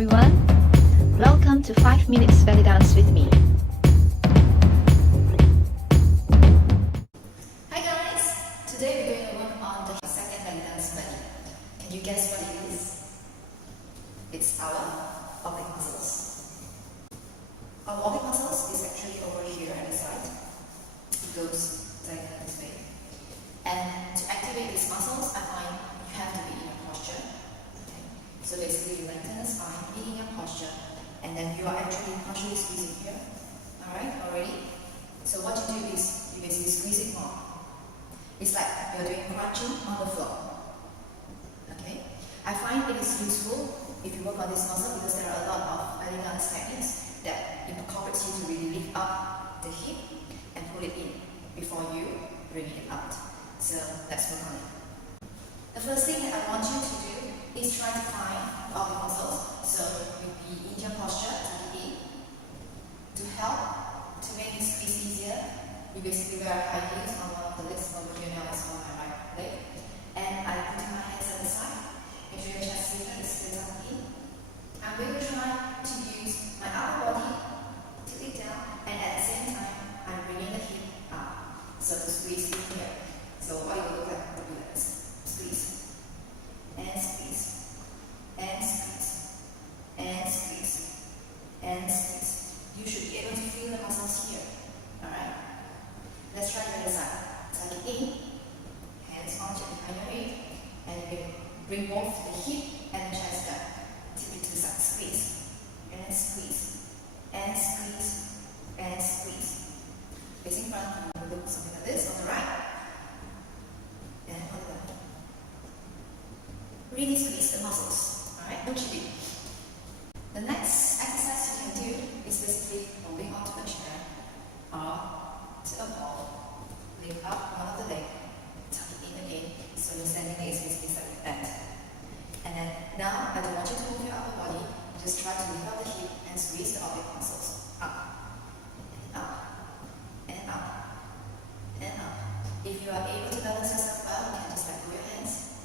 everyone. Welcome to 5 Minutes Belly Dance with me. Hi guys! Today we're going to work on the second belly dance belly. Can you guess what it is? It's our oblique muscles. Our oblique muscles is actually over here at the side. It goes like this way. And to activate these muscles, I find you have to be in a posture. Okay? So basically you lengthen the spine, be in a posture, and then you are actually partially squeezing here. Alright, already? So what you do is you basically squeeze it more. It's like you're doing crunching on the floor. Okay? I find it is useful if you work on this muscle because there are a lot of belly dance techniques that incorporates you to really lift up the hip and pull it in before you bring it out. So let's work on it. The first thing that I want you to do is try to find the oblique muscles. So you'll be in your posture, tuck it in. To help to make the squeeze easier, you basically wear high heels on one of the legs over here now is on my right leg. And I put my hands at the side. Make sure your chest center is still tucked in. I'm going to try to use my upper body to lift down, and at the same time, I'm bringing the hip up. So to squeeze in here. So what it will look like will be like this. Squeeze. And squeeze. And squeeze. And squeeze. And squeeze. You should be able to feel the muscles here. Alright? Let's try the other side. Tuck it in. Hands on behind your ear. And bring both the hip and the chest down. Tip it to the side. Squeeze. And squeeze. And squeeze. And squeeze. Facing front, you will look something like this on the right. And on the left. Really squeeze the muscles. Alright? What you do? The next exercise you can do is basically holding onto a chair or to a wall. Lift up one of the legs, tuck it in again, so your standing leg is basically like that. And then now I don't want you to move your upper body, just try to lift up the hip and squeeze the oblique muscles. Up, and up, and up, and up. If you are able to balance yourself well, you can just let go your hands.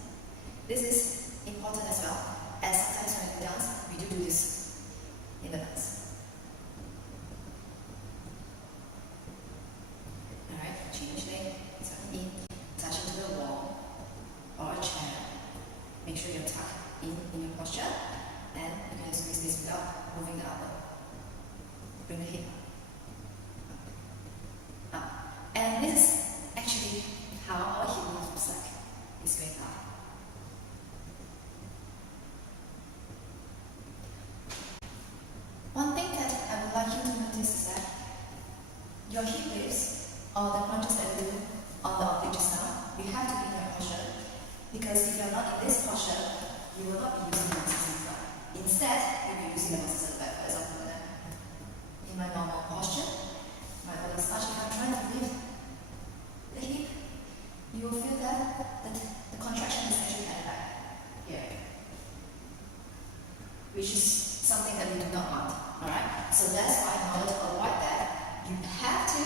This is important as well, as sometimes when we dance, we do this in the dance. Alright, change leg, tuck it in, touch into the wall or a chair. Make sure you're tucked in your posture, and you can squeeze this without moving the elbow. Bring the hip up. Up. And this is actually how our hip movement looks like. It's going up. One thing that I would like you to notice is that your hip lifts or the crunches that we do on the oblique just now, you have to be in your posture, because if you're not in this posture, you will not be using the muscles in front. Instead, you'll be using the muscles at the back. For example, in my normal posture, my body is arched. If I'm trying to lift the hip, you will feel that the contraction is actually at the back here, which is something that we do not want. Alright? So that's why in order to avoid that, you have to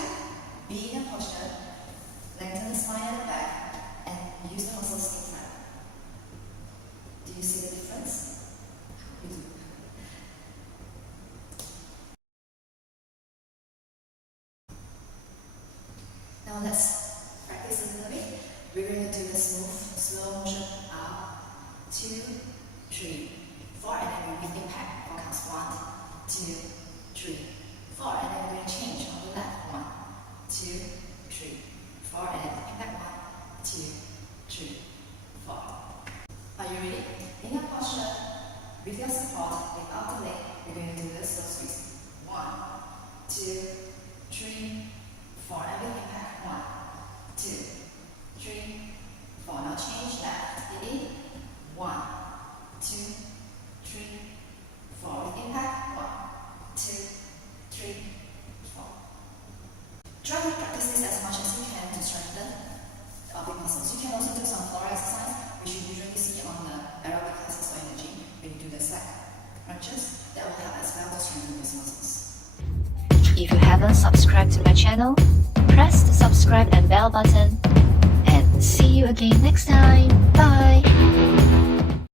be in a posture, lengthen the spine at the back, and use the muscles in front. Do you see the difference? You do. Now let's practice a little bit. We're going to do a smooth, slow motion up, 2, 3, 4, and then we with impact for counts 1, 2, 3, 4, and then we're going to change on the left. 1, 2, 3, 4, and then impact 1, 2, 3, 4. Are you ready? In your posture, with your support, without the leg, we're going to do the slow squeeze. 1, 2, 3, 4, and with impact 1, 2, 3, 4. Now change left. In 1, 2, 3, 4. With impact 1, 2, 3, 4. Try to practice this as much as you can to strengthen the oblique muscles. You can also do some floor exercise, which you usually see on the aerobic classes or in the gym when you do the slack crunches. That will help as well to strengthen these muscles. If you haven't subscribed to my channel, press the subscribe and bell button. And see you again next time. Bye!